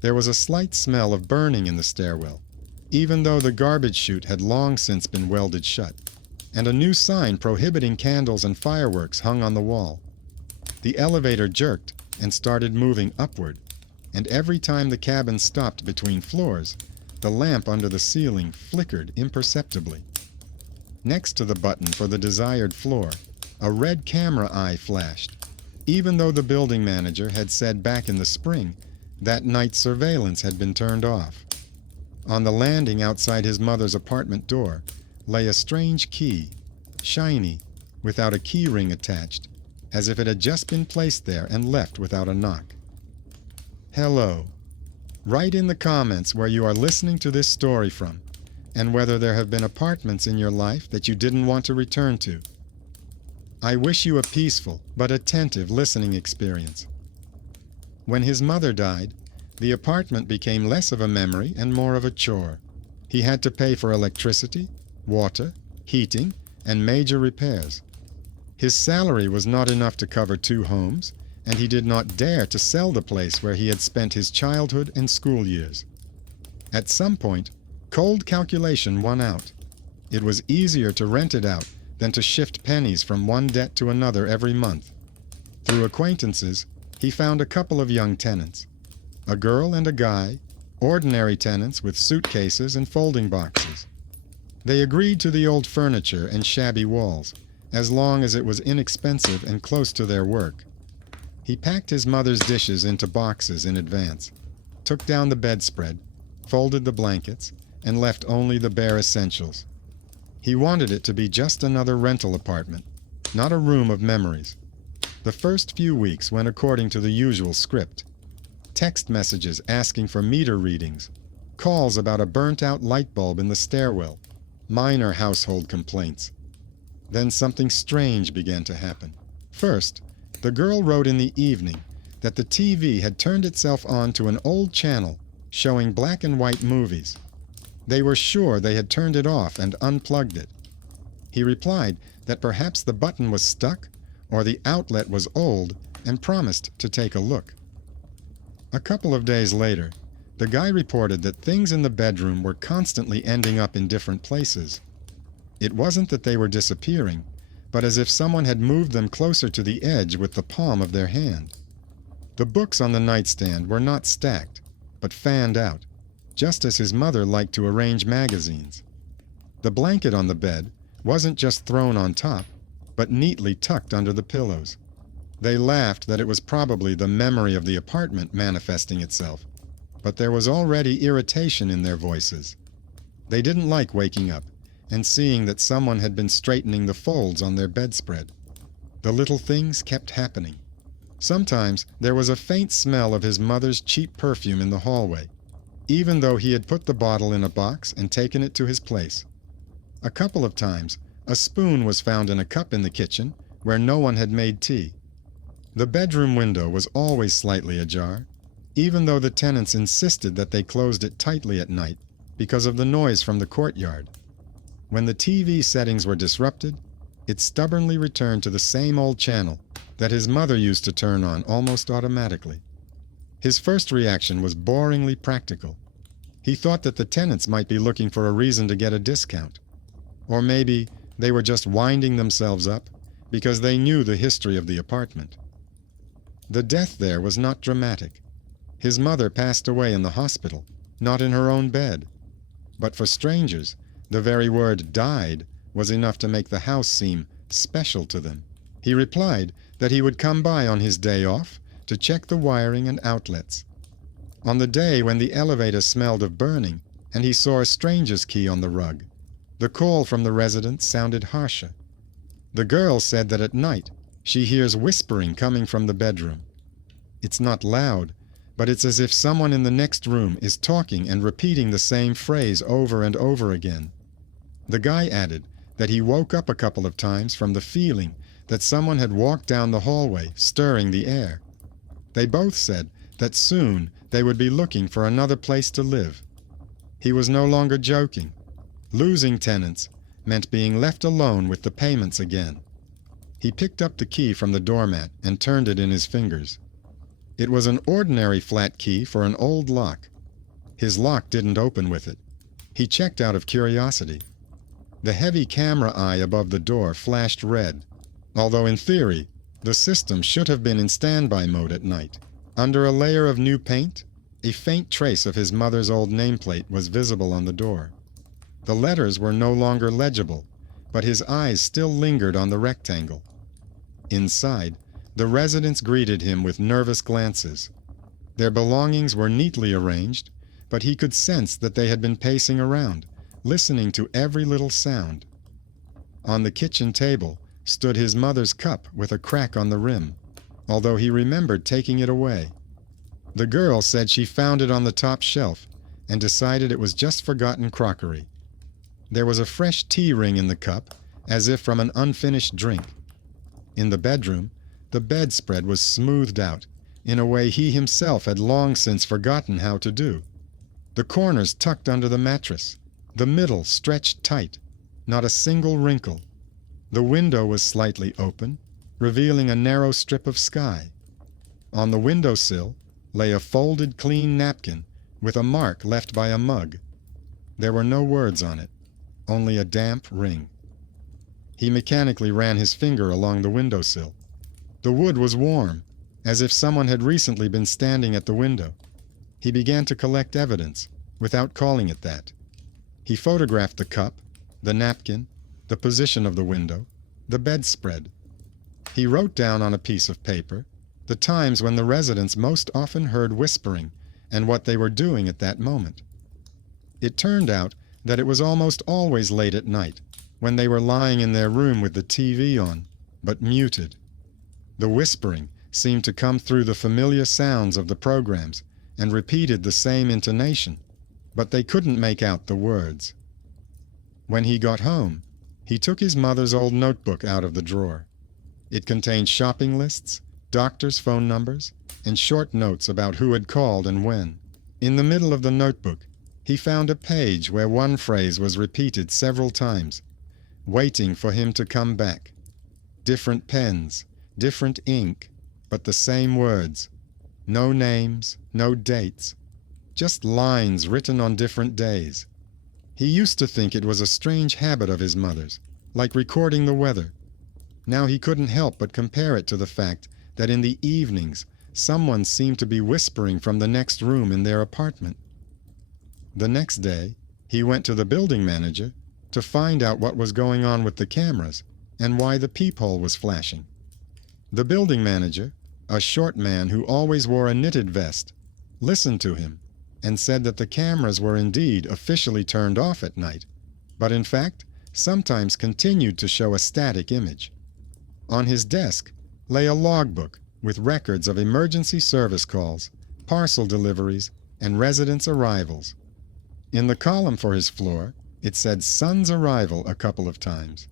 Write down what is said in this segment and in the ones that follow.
There was a slight smell of burning in the stairwell, even though the garbage chute had long since been welded shut, and a new sign prohibiting candles and fireworks hung on the wall. The elevator jerked and started moving upward, and every time the cabin stopped between floors, the lamp under the ceiling flickered imperceptibly. Next to the button for the desired floor, a red camera eye flashed, even though the building manager had said back in the spring that night surveillance had been turned off. On the landing outside his mother's apartment door lay a strange key, shiny, without a key ring attached, as if it had just been placed there and left without a knock. Hello. Write in the comments where you are listening to this story from, and whether there have been apartments in your life that you didn't want to return to. I wish you a peaceful but attentive listening experience. When his mother died, the apartment became less of a memory and more of a chore. He had to pay for electricity, water, heating, and major repairs. His salary was not enough to cover 2 homes, and he did not dare to sell the place where he had spent his childhood and school years. At some point, cold calculation won out. It was easier to rent it out than to shift pennies from one debt to another every month. Through acquaintances, he found a couple of young tenants. A girl and a guy, ordinary tenants with suitcases and folding boxes. They agreed to the old furniture and shabby walls, as long as it was inexpensive and close to their work. He packed his mother's dishes into boxes in advance, took down the bedspread, folded the blankets, and left only the bare essentials. He wanted it to be just another rental apartment, not a room of memories. The first few weeks went according to the usual script. Text messages asking for meter readings, calls about a burnt-out light bulb in the stairwell, minor household complaints. Then something strange began to happen. First, the girl wrote in the evening that the TV had turned itself on to an old channel showing black and white movies. They were sure they had turned it off and unplugged it. He replied that perhaps the button was stuck or the outlet was old and promised to take a look. A couple of days later, the guy reported that things in the bedroom were constantly ending up in different places. It wasn't that they were disappearing, but as if someone had moved them closer to the edge with the palm of their hand. The books on the nightstand were not stacked, but fanned out, just as his mother liked to arrange magazines. The blanket on the bed wasn't just thrown on top, but neatly tucked under the pillows. They laughed that it was probably the memory of the apartment manifesting itself, but there was already irritation in their voices. They didn't like waking up and seeing that someone had been straightening the folds on their bedspread. The little things kept happening. Sometimes there was a faint smell of his mother's cheap perfume in the hallway, even though he had put the bottle in a box and taken it to his place. A couple of times, a spoon was found in a cup in the kitchen where no one had made tea. The bedroom window was always slightly ajar, even though the tenants insisted that they closed it tightly at night because of the noise from the courtyard. When the TV settings were disrupted, it stubbornly returned to the same old channel that his mother used to turn on almost automatically. His first reaction was boringly practical. He thought that the tenants might be looking for a reason to get a discount. Or maybe they were just winding themselves up because they knew the history of the apartment. The death there was not dramatic. His mother passed away in the hospital, not in her own bed. But for strangers, the very word died was enough to make the house seem special to them. He replied that he would come by on his day off to check the wiring and outlets. On the day when the elevator smelled of burning and he saw a stranger's key on the rug, the call from the residents sounded harsher. The girl said that at night she hears whispering coming from the bedroom. It's not loud, but it's as if someone in the next room is talking and repeating the same phrase over and over again. The guy added that he woke up a couple of times from the feeling that someone had walked down the hallway, stirring the air. They both said that soon they would be looking for another place to live. He was no longer joking. Losing tenants meant being left alone with the payments again. He picked up the key from the doormat and turned it in his fingers. It was an ordinary flat key for an old lock. His lock didn't open with it. He checked out of curiosity. The heavy camera eye above the door flashed red, although in theory, the system should have been in standby mode at night. Under a layer of new paint, a faint trace of his mother's old nameplate was visible on the door. The letters were no longer legible, but his eyes still lingered on the rectangle. Inside, the residents greeted him with nervous glances. Their belongings were neatly arranged, but he could sense that they had been pacing around, listening to every little sound. On the kitchen table stood his mother's cup with a crack on the rim, although he remembered taking it away. The girl said she found it on the top shelf and decided it was just forgotten crockery. There was a fresh tea ring in the cup, as if from an unfinished drink. In the bedroom, the bedspread was smoothed out in a way he himself had long since forgotten how to do. The corners tucked under the mattress, the middle stretched tight, not a single wrinkle. The window was slightly open, revealing a narrow strip of sky. On the windowsill lay a folded clean napkin with a mark left by a mug. There were no words on it, only a damp ring. He mechanically ran his finger along the windowsill. The wood was warm, as if someone had recently been standing at the window. He began to collect evidence, without calling it that. He photographed the cup, the napkin, the position of the window, the bedspread. He wrote down on a piece of paper the times when the residents most often heard whispering and what they were doing at that moment. It turned out that it was almost always late at night, when they were lying in their room with the TV on, but muted. The whispering seemed to come through the familiar sounds of the programs and repeated the same intonation, but they couldn't make out the words. When he got home, he took his mother's old notebook out of the drawer. It contained shopping lists, doctors' phone numbers, and short notes about who had called and when. In the middle of the notebook, he found a page where one phrase was repeated several times, waiting for him to come back. Different pens, different ink, but the same words. No names, no dates, just lines written on different days. He used to think it was a strange habit of his mother's, like recording the weather. Now he couldn't help but compare it to the fact that in the evenings someone seemed to be whispering from the next room in their apartment. The next day, he went to the building manager to find out what was going on with the cameras and why the peephole was flashing. The building manager, a short man who always wore a knitted vest, listened to him and said that the cameras were indeed officially turned off at night, but in fact sometimes continued to show a static image. On his desk lay a logbook with records of emergency service calls, parcel deliveries, and residents' arrivals. In the column for his floor, it said son's arrival a couple of times.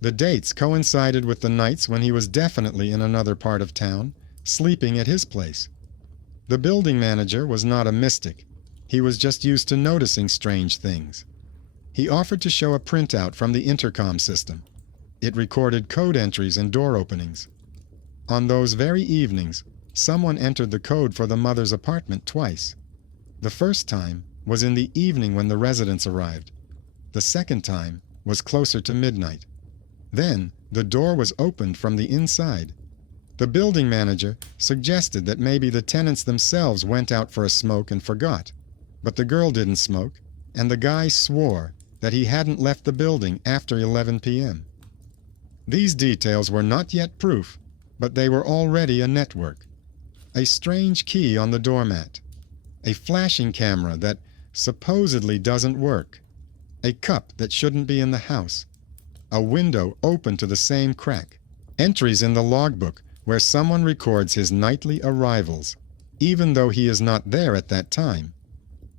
The dates coincided with the nights when he was definitely in another part of town, sleeping at his place. The building manager was not a mystic. He was just used to noticing strange things. He offered to show a printout from the intercom system. It recorded code entries and door openings. On those very evenings, someone entered the code for the mother's apartment twice. The first time was in the evening when the residents arrived. The second time was closer to midnight. Then the door was opened from the inside. The building manager suggested that maybe the tenants themselves went out for a smoke and forgot. But the girl didn't smoke, and the guy swore that he hadn't left the building after 11 p.m. These details were not yet proof, but they were already a network. A strange key on the doormat. A flashing camera that supposedly doesn't work. A cup that shouldn't be in the house. A window open to the same crack. Entries in the logbook where someone records his nightly arrivals, even though he is not there at that time.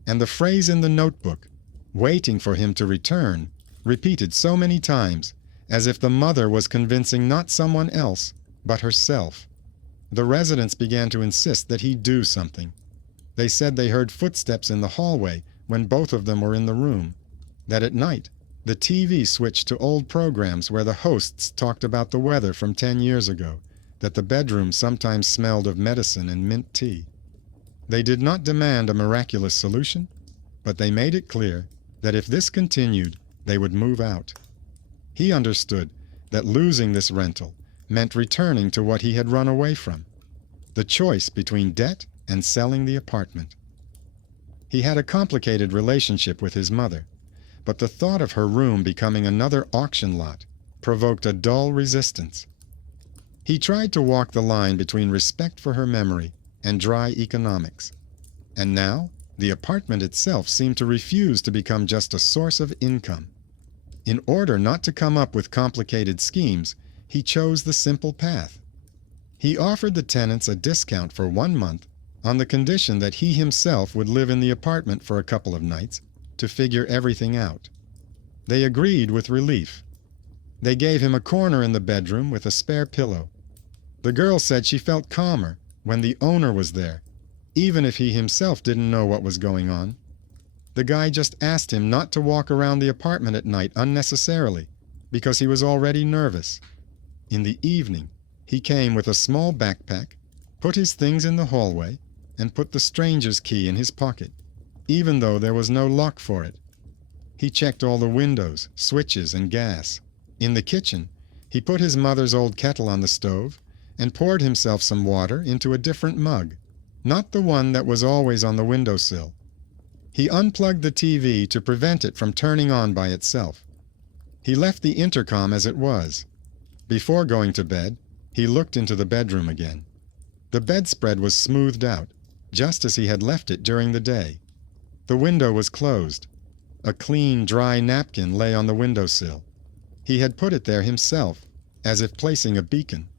And the phrase in the notebook, waiting for him to return, repeated so many times, as if the mother was convincing not someone else, but herself. The residents began to insist that he do something. They said they heard footsteps in the hallway when both of them were in the room, that at night the TV switched to old programs where the hosts talked about the weather from 10 years ago, that the bedroom sometimes smelled of medicine and mint tea. They did not demand a miraculous solution, but they made it clear that if this continued, they would move out. He understood that losing this rental meant returning to what he had run away from, the choice between debt and selling the apartment. He had a complicated relationship with his mother, but the thought of her room becoming another auction lot provoked a dull resistance. He tried to walk the line between respect for her memory and dry economics, and now the apartment itself seemed to refuse to become just a source of income. In order not to come up with complicated schemes, he chose the simple path. He offered the tenants a discount for 1 month on the condition that he himself would live in the apartment for a couple of nights to figure everything out. They agreed with relief. They gave him a corner in the bedroom with a spare pillow. The girl said she felt calmer when the owner was there, even if he himself didn't know what was going on. The guy just asked him not to walk around the apartment at night unnecessarily because he was already nervous. In the evening, he came with a small backpack, put his things in the hallway, and put the stranger's key in his pocket, even though there was no lock for it. He checked all the windows, switches, and gas. In the kitchen, he put his mother's old kettle on the stove and poured himself some water into a different mug, not the one that was always on the windowsill. He unplugged the TV to prevent it from turning on by itself. He left the intercom as it was. Before going to bed, he looked into the bedroom again. The bedspread was smoothed out, just as he had left it during the day. The window was closed. A clean, dry napkin lay on the windowsill. He had put it there himself, as if placing a beacon.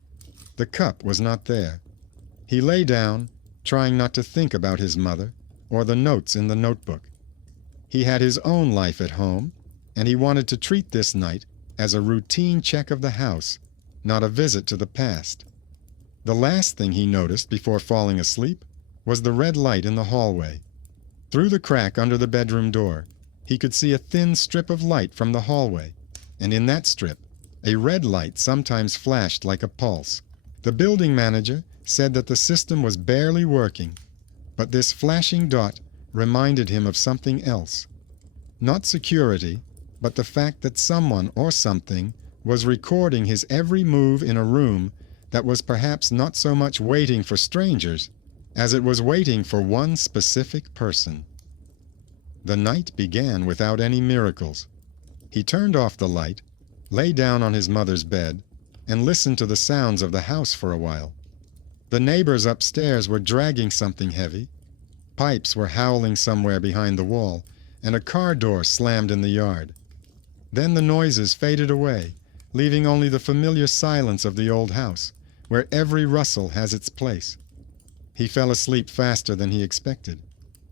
The cup was not there. He lay down, trying not to think about his mother or the notes in the notebook. He had his own life at home, and he wanted to treat this night as a routine check of the house, not a visit to the past. The last thing he noticed before falling asleep was the red light in the hallway. Through the crack under the bedroom door, he could see a thin strip of light from the hallway, and in that strip, a red light sometimes flashed like a pulse. The building manager said that the system was barely working, but this flashing dot reminded him of something else. Not security, but the fact that someone or something was recording his every move in a room that was perhaps not so much waiting for strangers as it was waiting for one specific person. The night began without any miracles. He turned off the light, lay down on his mother's bed, and listened to the sounds of the house for a while. The neighbors upstairs were dragging something heavy. Pipes were howling somewhere behind the wall, and a car door slammed in the yard. Then the noises faded away, leaving only the familiar silence of the old house, where every rustle has its place. He fell asleep faster than he expected,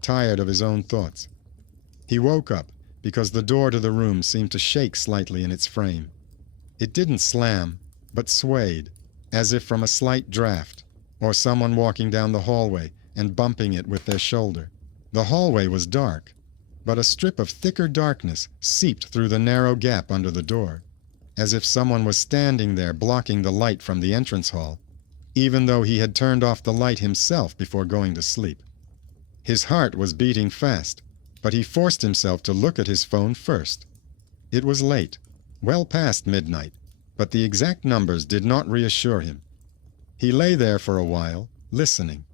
tired of his own thoughts. He woke up because the door to the room seemed to shake slightly in its frame. It didn't slam, but swayed, as if from a slight draft, or someone walking down the hallway and bumping it with their shoulder. The hallway was dark, but a strip of thicker darkness seeped through the narrow gap under the door, as if someone was standing there blocking the light from the entrance hall, even though he had turned off the light himself before going to sleep. His heart was beating fast, but he forced himself to look at his phone first. It was late, well past midnight, but the exact numbers did not reassure him. He lay there for a while, listening.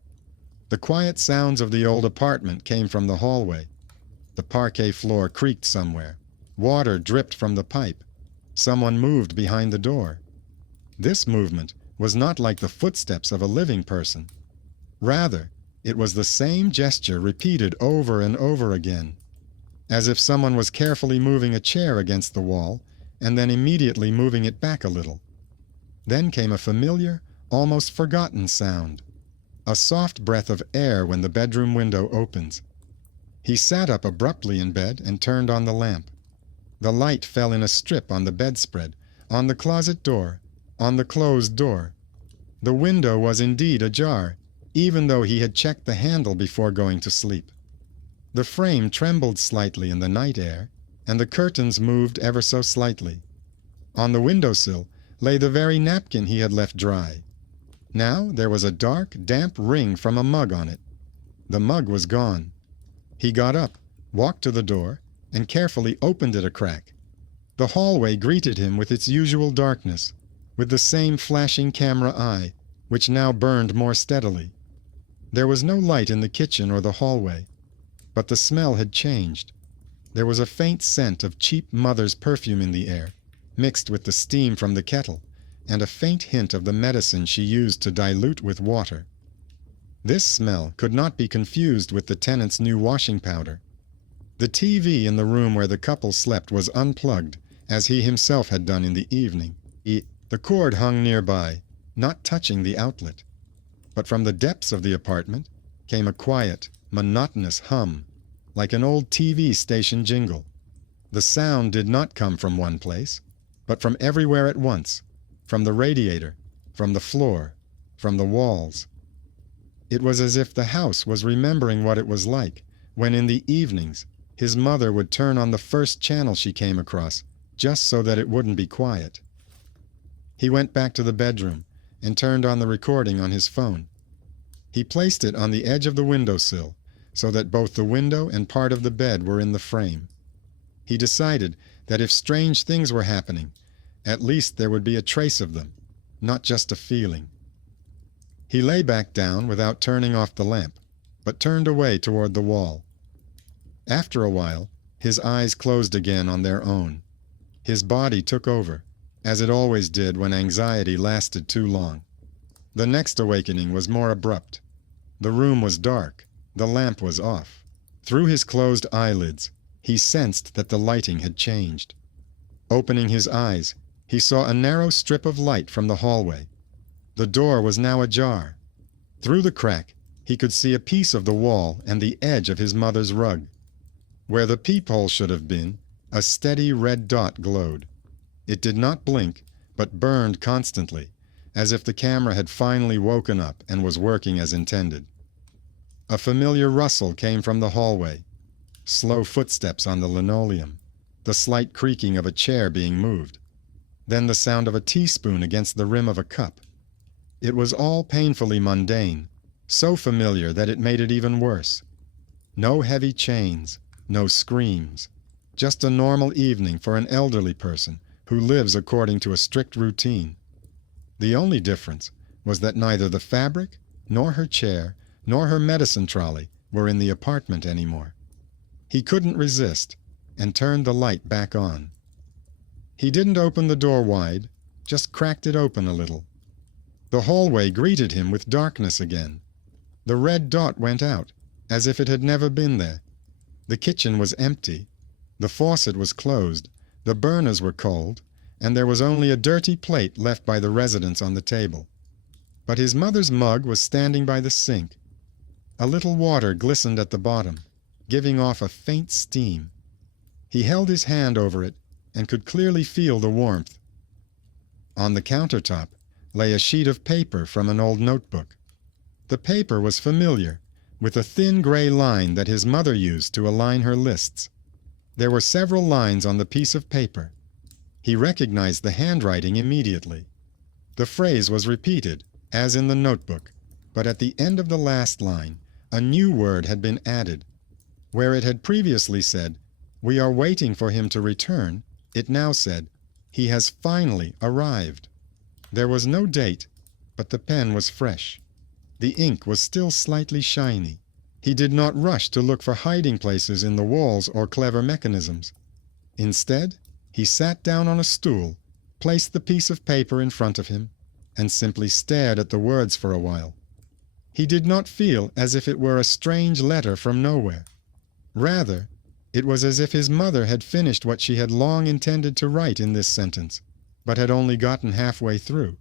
The quiet sounds of the old apartment came from the hallway. The parquet floor creaked somewhere. Water dripped from the pipe. Someone moved behind the door. This movement was not like the footsteps of a living person. Rather, it was the same gesture repeated over and over again, as if someone was carefully moving a chair against the wall and then immediately moving it back a little. Then came a familiar, almost forgotten sound, a soft breath of air when the bedroom window opens. He sat up abruptly in bed and turned on the lamp. The light fell in a strip on the bedspread, on the closet door, on the closed door. The window was indeed ajar, even though he had checked the handle before going to sleep. The frame trembled slightly in the night air, and the curtains moved ever so slightly. On the windowsill lay the very napkin he had left dry. Now there was a dark, damp ring from a mug on it. The mug was gone. He got up, walked to the door, and carefully opened it a crack. The hallway greeted him with its usual darkness, with the same flashing camera eye, which now burned more steadily. There was no light in the kitchen or the hallway, but the smell had changed. There was a faint scent of cheap mother's perfume in the air, mixed with the steam from the kettle, and a faint hint of the medicine she used to dilute with water. This smell could not be confused with the tenant's new washing powder. The TV in the room where the couple slept was unplugged, as he himself had done in the evening. The cord hung nearby, not touching the outlet. But from the depths of the apartment came a quiet, monotonous hum, like an old TV station jingle. The sound did not come from one place, but from everywhere at once, from the radiator, from the floor, from the walls. It was as if the house was remembering what it was like when in the evenings his mother would turn on the first channel she came across, just so that it wouldn't be quiet. He went back to the bedroom and turned on the recording on his phone. He placed it on the edge of the windowsill, so that both the window and part of the bed were in the frame. He decided that if strange things were happening, at least there would be a trace of them, not just a feeling. He lay back down without turning off the lamp, but turned away toward the wall. After a while, his eyes closed again on their own. His body took over, as it always did when anxiety lasted too long. The next awakening was more abrupt. The room was dark. The lamp was off. Through his closed eyelids, he sensed that the lighting had changed. Opening his eyes, he saw a narrow strip of light from the hallway. The door was now ajar. Through the crack, he could see a piece of the wall and the edge of his mother's rug. Where the peephole should have been, a steady red dot glowed. It did not blink, but burned constantly, as if the camera had finally woken up and was working as intended. A familiar rustle came from the hallway. Slow footsteps on the linoleum, the slight creaking of a chair being moved. Then the sound of a teaspoon against the rim of a cup. It was all painfully mundane, so familiar that it made it even worse. No heavy chains, no screams, just a normal evening for an elderly person who lives according to a strict routine. The only difference was that neither the fabric, nor her chair, nor her medicine trolley were in the apartment anymore. He couldn't resist, and turned the light back on. He didn't open the door wide, just cracked it open a little. The hallway greeted him with darkness again. The red dot went out, as if it had never been there. The kitchen was empty. The faucet was closed, the burners were cold, and there was only a dirty plate left by the residents on the table. But his mother's mug was standing by the sink. A little water glistened at the bottom, giving off a faint steam. He held his hand over it and could clearly feel the warmth. On the countertop lay a sheet of paper from an old notebook. The paper was familiar, with a thin gray line that his mother used to align her lists. There were several lines on the piece of paper. He recognized the handwriting immediately. The phrase was repeated, as in the notebook, but at the end of the last line, a new word had been added. Where it had previously said, "We are waiting for him to return," it now said, "He has finally arrived." There was no date, but the pen was fresh. The ink was still slightly shiny. He did not rush to look for hiding places in the walls or clever mechanisms. Instead, he sat down on a stool, placed the piece of paper in front of him, and simply stared at the words for a while. He did not feel as if it were a strange letter from nowhere. Rather, it was as if his mother had finished what she had long intended to write in this sentence, but had only gotten halfway through.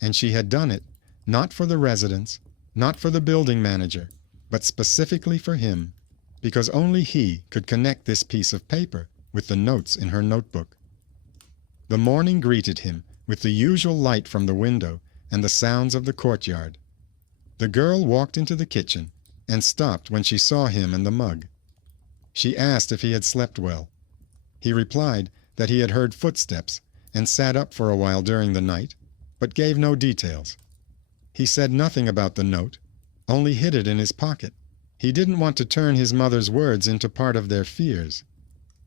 And she had done it, not for the residents, not for the building manager, but specifically for him, because only he could connect this piece of paper with the notes in her notebook. The morning greeted him with the usual light from the window and the sounds of the courtyard. The girl walked into the kitchen and stopped when she saw him and the mug. She asked if he had slept well. He replied that he had heard footsteps and sat up for a while during the night, but gave no details. He said nothing about the note, only hid it in his pocket. He didn't want to turn his mother's words into part of their fears.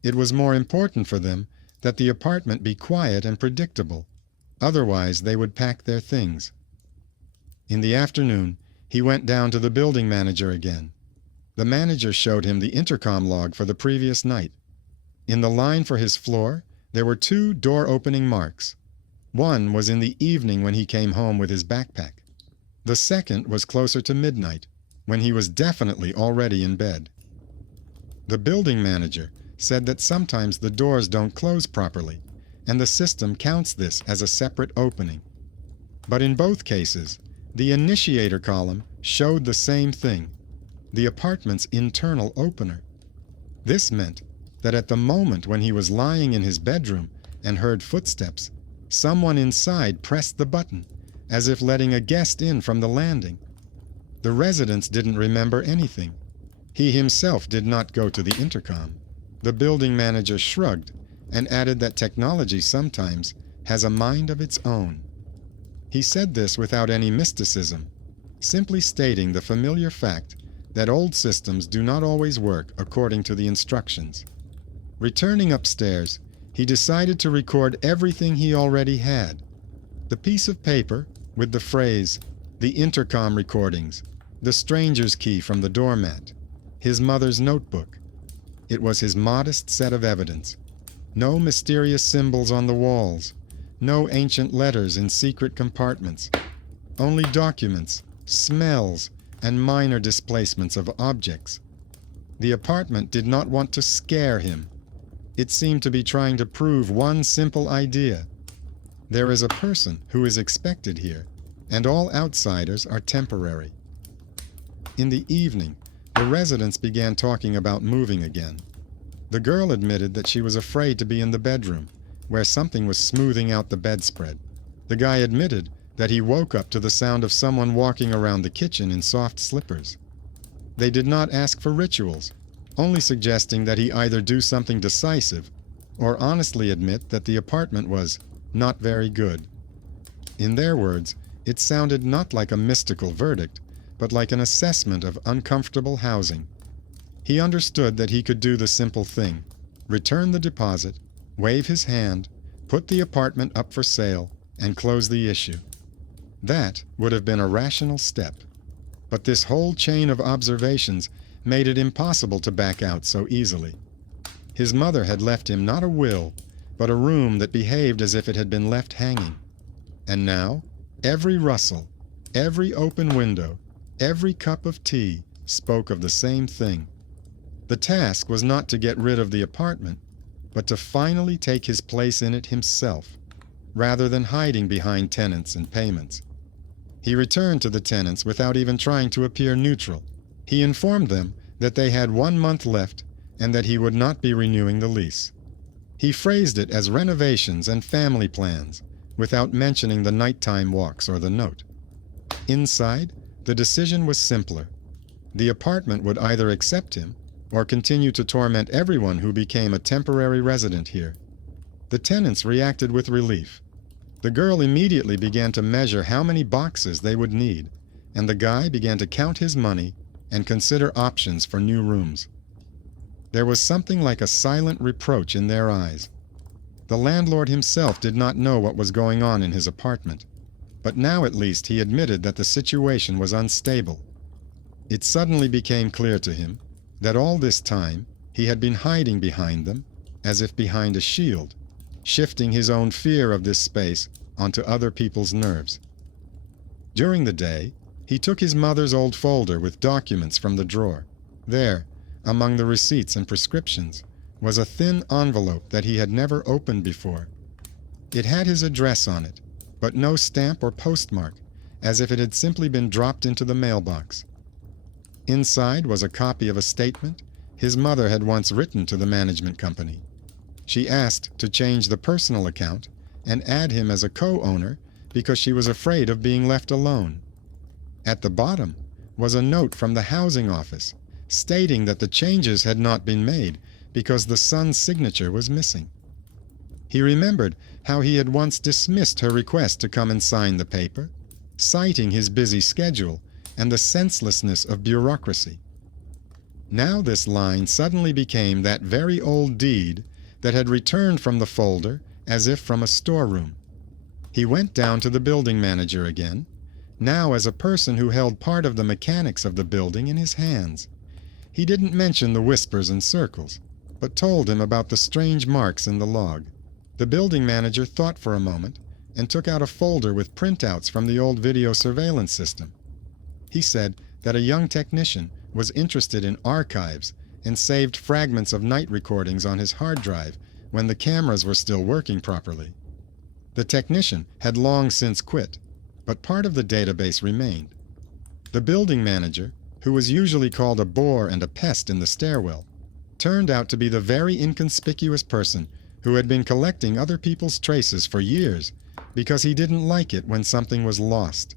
It was more important for them that the apartment be quiet and predictable. Otherwise, they would pack their things. In the afternoon, he went down to the building manager again. The manager showed him the intercom log for the previous night. In the line for his floor, there were 2 door-opening marks. One was in the evening when he came home with his backpack. The second was closer to midnight, when he was definitely already in bed. The building manager said that sometimes the doors don't close properly, and the system counts this as a separate opening. But in both cases, the initiator column showed the same thing, the apartment's internal opener. This meant that at the moment when he was lying in his bedroom and heard footsteps, someone inside pressed the button, as if letting a guest in from the landing. The residents didn't remember anything. He himself did not go to the intercom. The building manager shrugged and added that technology sometimes has a mind of its own. He said this without any mysticism, simply stating the familiar fact that old systems do not always work according to the instructions. Returning upstairs, he decided to record everything he already had. The piece of paper with the phrase, "the intercom recordings," the stranger's key from the doormat, his mother's notebook. It was his modest set of evidence. No mysterious symbols on the walls, no ancient letters in secret compartments, only documents, smells, and minor displacements of objects. The apartment did not want to scare him. It seemed to be trying to prove one simple idea. There is a person who is expected here, and all outsiders are temporary. In the evening, the residents began talking about moving again. The girl admitted that she was afraid to be in the bedroom, where something was smoothing out the bedspread. The guy admitted that he woke up to the sound of someone walking around the kitchen in soft slippers. They did not ask for rituals, only suggesting that he either do something decisive or honestly admit that the apartment was not very good. In their words, it sounded not like a mystical verdict, but like an assessment of uncomfortable housing. He understood that he could do the simple thing, return the deposit, wave his hand, put the apartment up for sale, and close the issue. That would have been a rational step. But this whole chain of observations made it impossible to back out so easily. His mother had left him not a will, but a room that behaved as if it had been left hanging. And now, every rustle, every open window, every cup of tea spoke of the same thing. The task was not to get rid of the apartment, but to finally take his place in it himself, rather than hiding behind tenants and payments. He returned to the tenants without even trying to appear neutral. He informed them that they had 1 month left and that he would not be renewing the lease. He phrased it as renovations and family plans, without mentioning the nighttime walks or the note. Inside, the decision was simpler. The apartment would either accept him or continue to torment everyone who became a temporary resident here. The tenants reacted with relief. The girl immediately began to measure how many boxes they would need, and the guy began to count his money and consider options for new rooms. There was something like a silent reproach in their eyes. The landlord himself did not know what was going on in his apartment, but now at least he admitted that the situation was unstable. It suddenly became clear to him that all this time he had been hiding behind them, as if behind a shield, shifting his own fear of this space onto other people's nerves. During the day, he took his mother's old folder with documents from the drawer. There, among the receipts and prescriptions, was a thin envelope that he had never opened before. It had his address on it, but no stamp or postmark, as if it had simply been dropped into the mailbox. Inside was a copy of a statement his mother had once written to the management company. She asked to change the personal account and add him as a co-owner because she was afraid of being left alone. At the bottom was a note from the housing office stating that the changes had not been made because the son's signature was missing. He remembered how he had once dismissed her request to come and sign the paper, citing his busy schedule and the senselessness of bureaucracy. Now this line suddenly became that very old deed that had returned from the folder as if from a storeroom. He went down to the building manager again, now as a person who held part of the mechanics of the building in his hands. He didn't mention the whispers and circles, but told him about the strange marks in the log. The building manager thought for a moment and took out a folder with printouts from the old video surveillance system. He said that a young technician was interested in archives and saved fragments of night recordings on his hard drive when the cameras were still working properly. The technician had long since quit, but part of the database remained. The building manager, who was usually called a bore and a pest in the stairwell, turned out to be the very inconspicuous person who had been collecting other people's traces for years because he didn't like it when something was lost.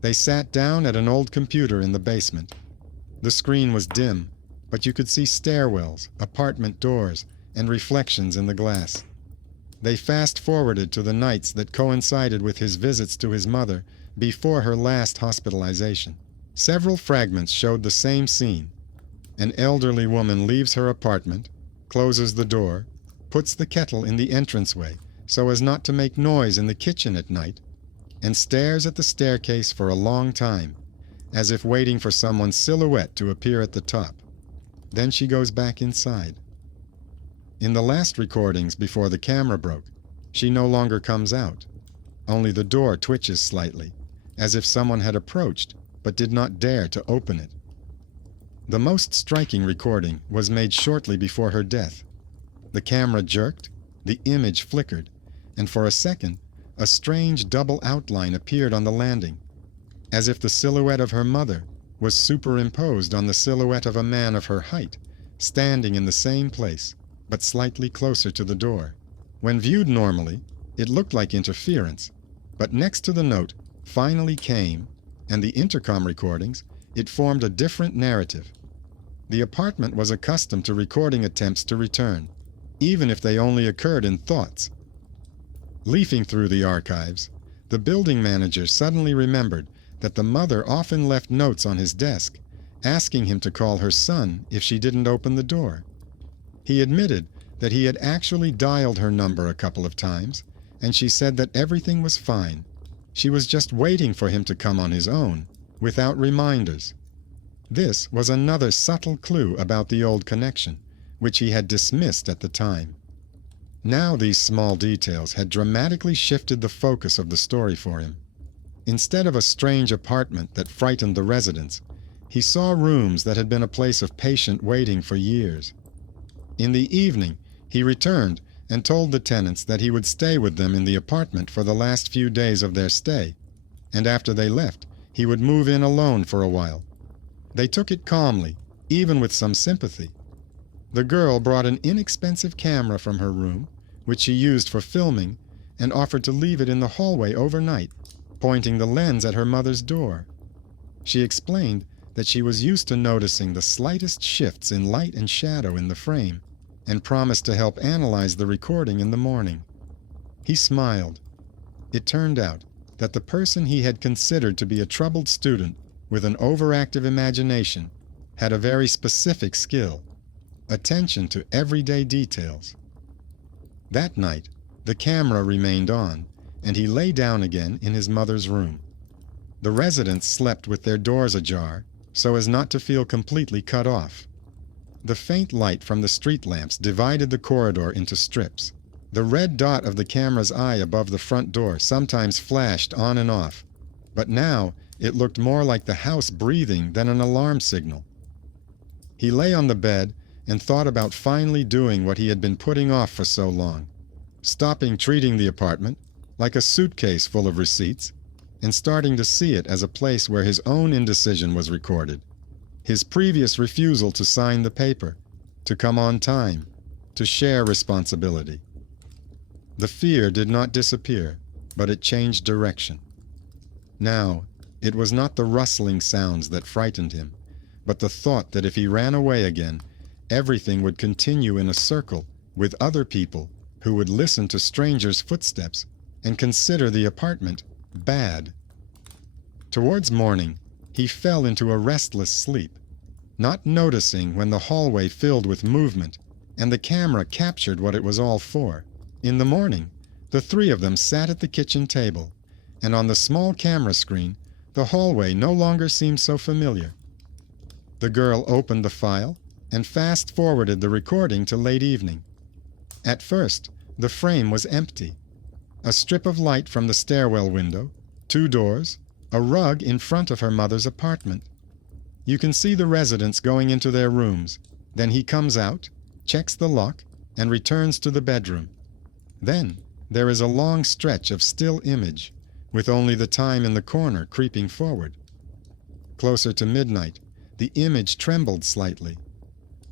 They sat down at an old computer in the basement. The screen was dim, but you could see stairwells, apartment doors, and reflections in the glass. They fast-forwarded to the nights that coincided with his visits to his mother before her last hospitalization. Several fragments showed the same scene. An elderly woman leaves her apartment, closes the door, puts the kettle in the entranceway so as not to make noise in the kitchen at night, and stares at the staircase for a long time, as if waiting for someone's silhouette to appear at the top. Then she goes back inside. In the last recordings before the camera broke, she no longer comes out. Only the door twitches slightly, as if someone had approached but did not dare to open it. The most striking recording was made shortly before her death. The camera jerked, the image flickered, and for a second, a strange double outline appeared on the landing, as if the silhouette of her mother was superimposed on the silhouette of a man of her height, standing in the same place, but slightly closer to the door. When viewed normally, it looked like interference, but next to the note, "Finally came," and the intercom recordings, it formed a different narrative. The apartment was accustomed to recording attempts to return, even if they only occurred in thoughts. Leafing through the archives, the building manager suddenly remembered that the mother often left notes on his desk, asking him to call her son if she didn't open the door. He admitted that he had actually dialed her number a couple of times, and she said that everything was fine. She was just waiting for him to come on his own, without reminders. This was another subtle clue about the old connection, which he had dismissed at the time. Now these small details had dramatically shifted the focus of the story for him. Instead of a strange apartment that frightened the residents, he saw rooms that had been a place of patient waiting for years. In the evening, he returned and told the tenants that he would stay with them in the apartment for the last few days of their stay, and after they left, he would move in alone for a while. They took it calmly, even with some sympathy. The girl brought an inexpensive camera from her room, which she used for filming, and offered to leave it in the hallway overnight, pointing the lens at her mother's door. She explained that she was used to noticing the slightest shifts in light and shadow in the frame, and promised to help analyze the recording in the morning. He smiled. It turned out that the person he had considered to be a troubled student with an overactive imagination had a very specific skill: attention to everyday details. That night, the camera remained on, and he lay down again in his mother's room. The residents slept with their doors ajar, so as not to feel completely cut off. The faint light from the street lamps divided the corridor into strips. The red dot of the camera's eye above the front door sometimes flashed on and off, but now it looked more like the house breathing than an alarm signal. He lay on the bed and thought about finally doing what he had been putting off for so long, stopping treating the apartment like a suitcase full of receipts, and starting to see it as a place where his own indecision was recorded, his previous refusal to sign the paper, to come on time, to share responsibility. The fear did not disappear, but it changed direction. Now, it was not the rustling sounds that frightened him, but the thought that if he ran away again, everything would continue in a circle with other people who would listen to strangers' footsteps and consider the apartment bad. Towards morning, he fell into a restless sleep, not noticing when the hallway filled with movement, and the camera captured what it was all for. In the morning, the three of them sat at the kitchen table, and on the small camera screen, the hallway no longer seemed so familiar. The girl opened the file and fast-forwarded the recording to late evening. At first, the frame was empty. A strip of light from the stairwell window, 2 doors, a rug in front of her mother's apartment. You can see the residents going into their rooms. Then he comes out, checks the lock, and returns to the bedroom. Then there is a long stretch of still image, with only the time in the corner creeping forward. Closer to midnight, the image trembled slightly.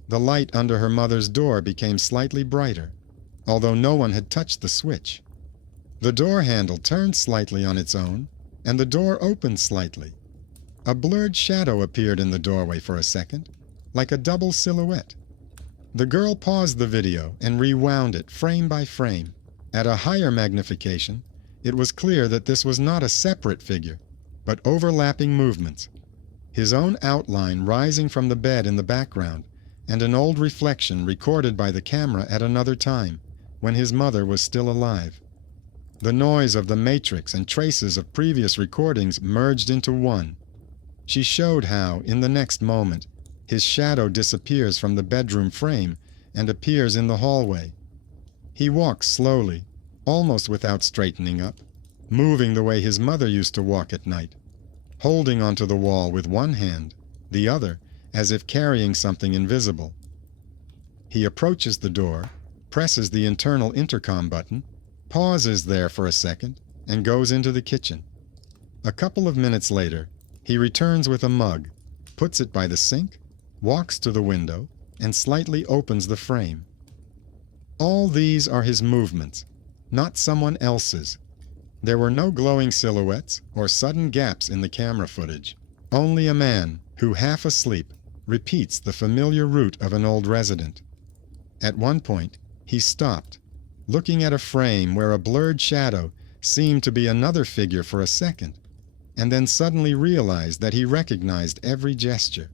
The light under her mother's door became slightly brighter, although no one had touched the switch. The door handle turned slightly on its own, and the door opened slightly. A blurred shadow appeared in the doorway for a second, like a double silhouette. The girl paused the video and rewound it frame by frame. At a higher magnification, it was clear that this was not a separate figure, but overlapping movements. His own outline rising from the bed in the background, and an old reflection recorded by the camera at another time, when his mother was still alive. The noise of the matrix and traces of previous recordings merged into one. She showed how, in the next moment, his shadow disappears from the bedroom frame and appears in the hallway. He walks slowly, almost without straightening up, moving the way his mother used to walk at night, holding onto the wall with one hand, the other as if carrying something invisible. He approaches the door, presses the internal intercom button, pauses there for a second, and goes into the kitchen. A couple of minutes later, he returns with a mug, puts it by the sink, walks to the window, and slightly opens the frame. All these are his movements, not someone else's. There were no glowing silhouettes or sudden gaps in the camera footage. Only a man who, half asleep, repeats the familiar route of an old resident. At one point, he stopped, looking at a frame where a blurred shadow seemed to be another figure for a second, and then suddenly realized that he recognized every gesture.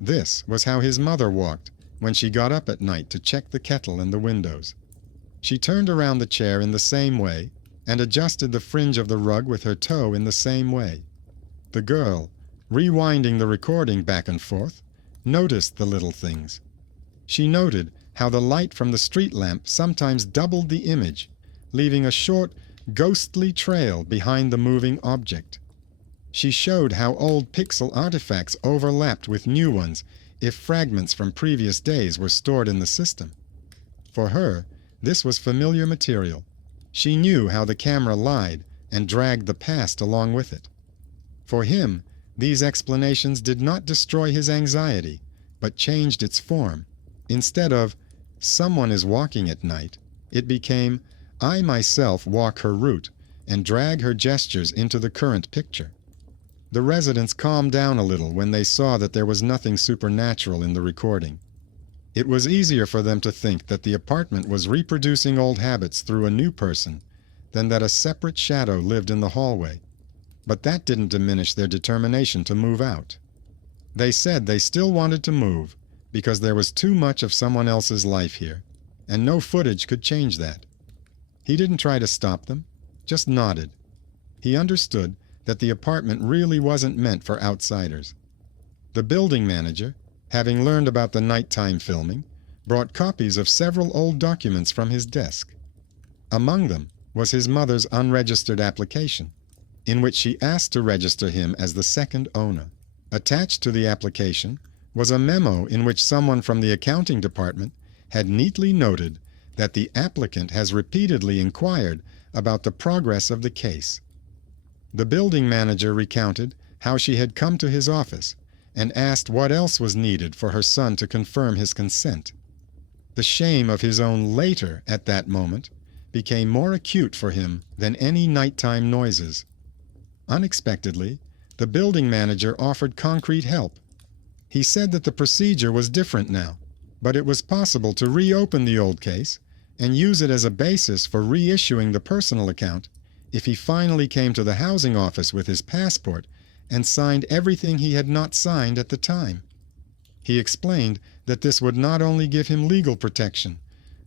This was how his mother walked when she got up at night to check the kettle and the windows. She turned around the chair in the same way and adjusted the fringe of the rug with her toe in the same way. The girl, rewinding the recording back and forth, noticed the little things. She noted how the light from the street lamp sometimes doubled the image, leaving a short, ghostly trail behind the moving object. She showed how old pixel artifacts overlapped with new ones if fragments from previous days were stored in the system. For her, this was familiar material. She knew how the camera lied and dragged the past along with it. For him, these explanations did not destroy his anxiety, but changed its form. Instead of, "Someone is walking at night," it became, "I myself walk her route and drag her gestures into the current picture." The residents calmed down a little when they saw that there was nothing supernatural in the recording. It was easier for them to think that the apartment was reproducing old habits through a new person than that a separate shadow lived in the hallway. But that didn't diminish their determination to move out. They said they still wanted to move because there was too much of someone else's life here, and no footage could change that. He didn't try to stop them, just nodded. He understood that the apartment really wasn't meant for outsiders. The building manager, having learned about the nighttime filming, brought copies of several old documents from his desk. Among them was his mother's unregistered application, in which she asked to register him as the second owner. Attached to the application was a memo in which someone from the accounting department had neatly noted that the applicant has repeatedly inquired about the progress of the case. The building manager recounted how she had come to his office and asked what else was needed for her son to confirm his consent. The shame of his own later at that moment became more acute for him than any nighttime noises. Unexpectedly, the building manager offered concrete help. He said that the procedure was different now, but it was possible to reopen the old case and use it as a basis for reissuing the personal account if he finally came to the housing office with his passport and signed everything he had not signed at the time. He explained that this would not only give him legal protection,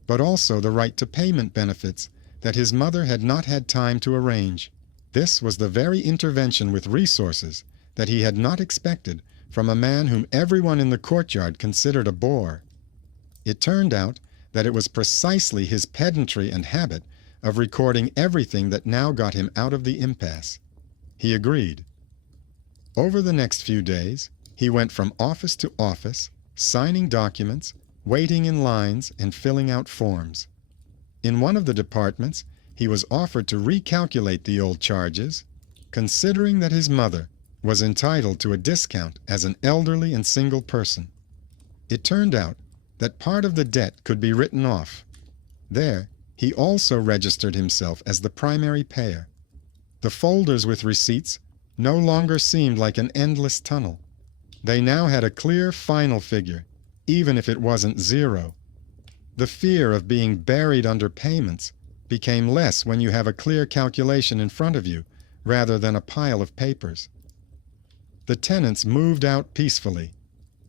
but also the right to payment benefits that his mother had not had time to arrange. This was the very intervention with resources that he had not expected from a man whom everyone in the courtyard considered a bore. It turned out that it was precisely his pedantry and habit of recording everything that now got him out of the impasse. He agreed. Over the next few days, he went from office to office, signing documents, waiting in lines, and filling out forms. In one of the departments, he was offered to recalculate the old charges, considering that his mother was entitled to a discount as an elderly and single person. It turned out that part of the debt could be written off. There, he also registered himself as the primary payer. The folders with receipts no longer seemed like an endless tunnel. They now had a clear final figure, even if it wasn't zero. The fear of being buried under payments became less when you have a clear calculation in front of you rather than a pile of papers. The tenants moved out peacefully.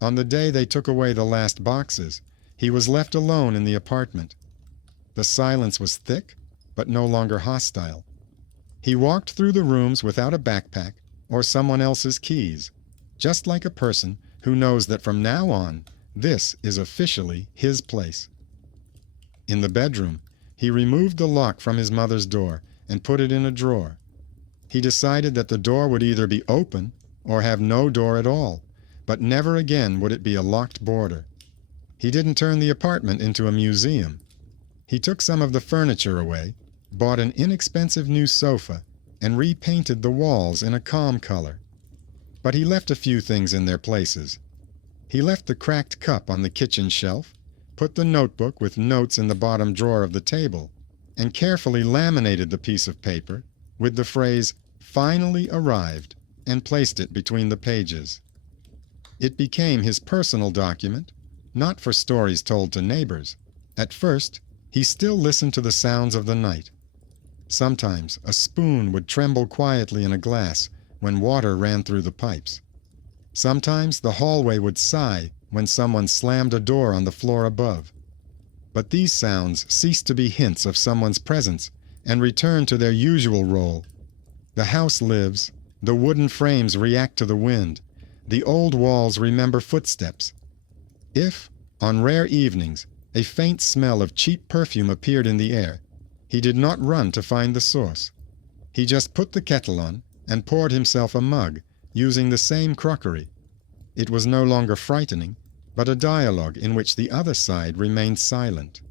On the day they took away the last boxes, he was left alone in the apartment. The silence was thick, but no longer hostile. He walked through the rooms without a backpack or someone else's keys, just like a person who knows that from now on, this is officially his place. In the bedroom, he removed the lock from his mother's door and put it in a drawer. He decided that the door would either be open or have no door at all, but never again would it be a locked border. He didn't turn the apartment into a museum. He took some of the furniture away, bought an inexpensive new sofa, and repainted the walls in a calm color. But he left a few things in their places. He left the cracked cup on the kitchen shelf, put the notebook with notes in the bottom drawer of the table, and carefully laminated the piece of paper with the phrase "finally arrived" and placed it between the pages. It became his personal document, not for stories told to neighbors. At first, he still listened to the sounds of the night. Sometimes a spoon would tremble quietly in a glass when water ran through the pipes. Sometimes the hallway would sigh when someone slammed a door on the floor above. But these sounds ceased to be hints of someone's presence and returned to their usual role. The house lives, the wooden frames react to the wind, the old walls remember footsteps. If, on rare evenings, a faint smell of cheap perfume appeared in the air, he did not run to find the source. He just put the kettle on and poured himself a mug, using the same crockery. It was no longer frightening, but a dialogue in which the other side remained silent.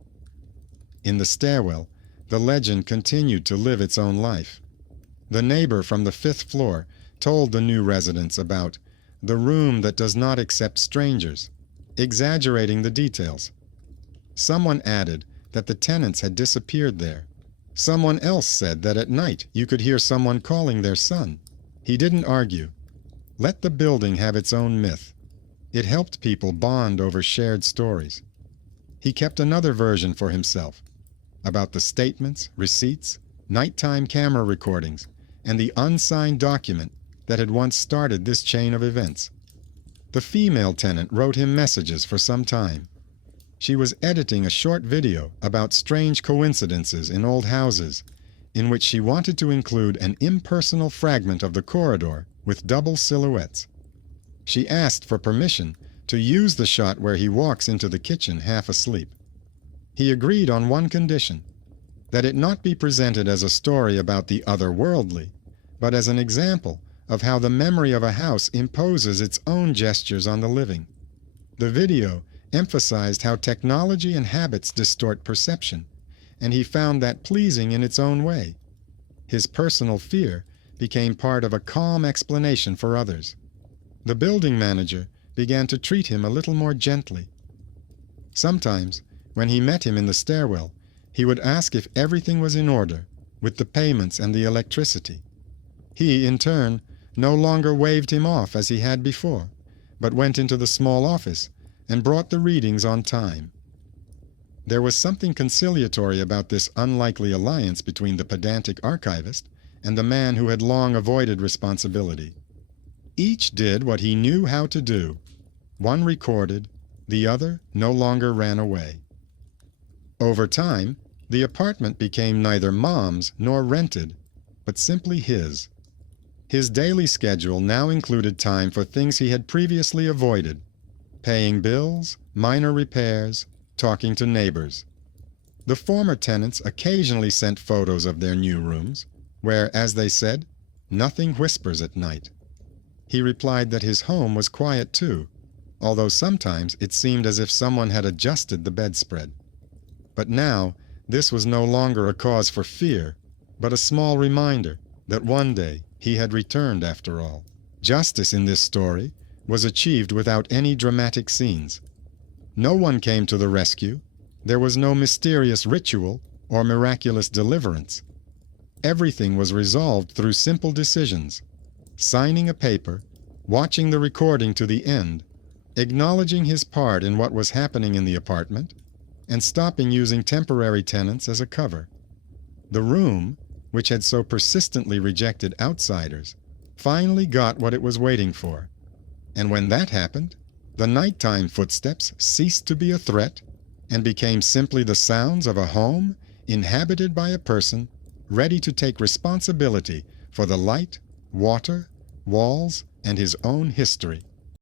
In the stairwell, the legend continued to live its own life. The neighbor from the 5th floor told the new residents about the room that does not accept strangers, exaggerating the details. Someone added that the tenants had disappeared there. Someone else said that at night you could hear someone calling their son. He didn't argue. Let the building have its own myth. It helped people bond over shared stories. He kept another version for himself, about the statements, receipts, nighttime camera recordings, and the unsigned document that had once started this chain of events. The female tenant wrote him messages for some time. She was editing a short video about strange coincidences in old houses, in which she wanted to include an impersonal fragment of the corridor with double silhouettes. She asked for permission to use the shot where he walks into the kitchen half asleep. He agreed on one condition, that it not be presented as a story about the otherworldly, but as an example of how the memory of a house imposes its own gestures on the living. The video emphasized how technology and habits distort perception, and he found that pleasing in its own way. His personal fear became part of a calm explanation for others. The building manager began to treat him a little more gently. Sometimes, when he met him in the stairwell, he would ask if everything was in order, with the payments and the electricity. He, in turn, no longer waved him off as he had before, but went into the small office and brought the readings on time. There was something conciliatory about this unlikely alliance between the pedantic archivist and the man who had long avoided responsibility. Each did what he knew how to do. One recorded, the other no longer ran away. Over time, the apartment became neither Mom's nor rented, but simply his. His daily schedule now included time for things he had previously avoided: paying bills, minor repairs, talking to neighbors. The former tenants occasionally sent photos of their new rooms, where, as they said, nothing whispers at night. He replied that his home was quiet too, although sometimes it seemed as if someone had adjusted the bedspread. But now, this was no longer a cause for fear, but a small reminder that one day he had returned after all. Justice in this story was achieved without any dramatic scenes. No one came to the rescue. There was no mysterious ritual or miraculous deliverance. Everything was resolved through simple decisions: signing a paper, watching the recording to the end, acknowledging his part in what was happening in the apartment, and stopping using temporary tenants as a cover. The room, which had so persistently rejected outsiders, finally got what it was waiting for. And when that happened, the nighttime footsteps ceased to be a threat and became simply the sounds of a home inhabited by a person ready to take responsibility for the light, water, walls, and his own history.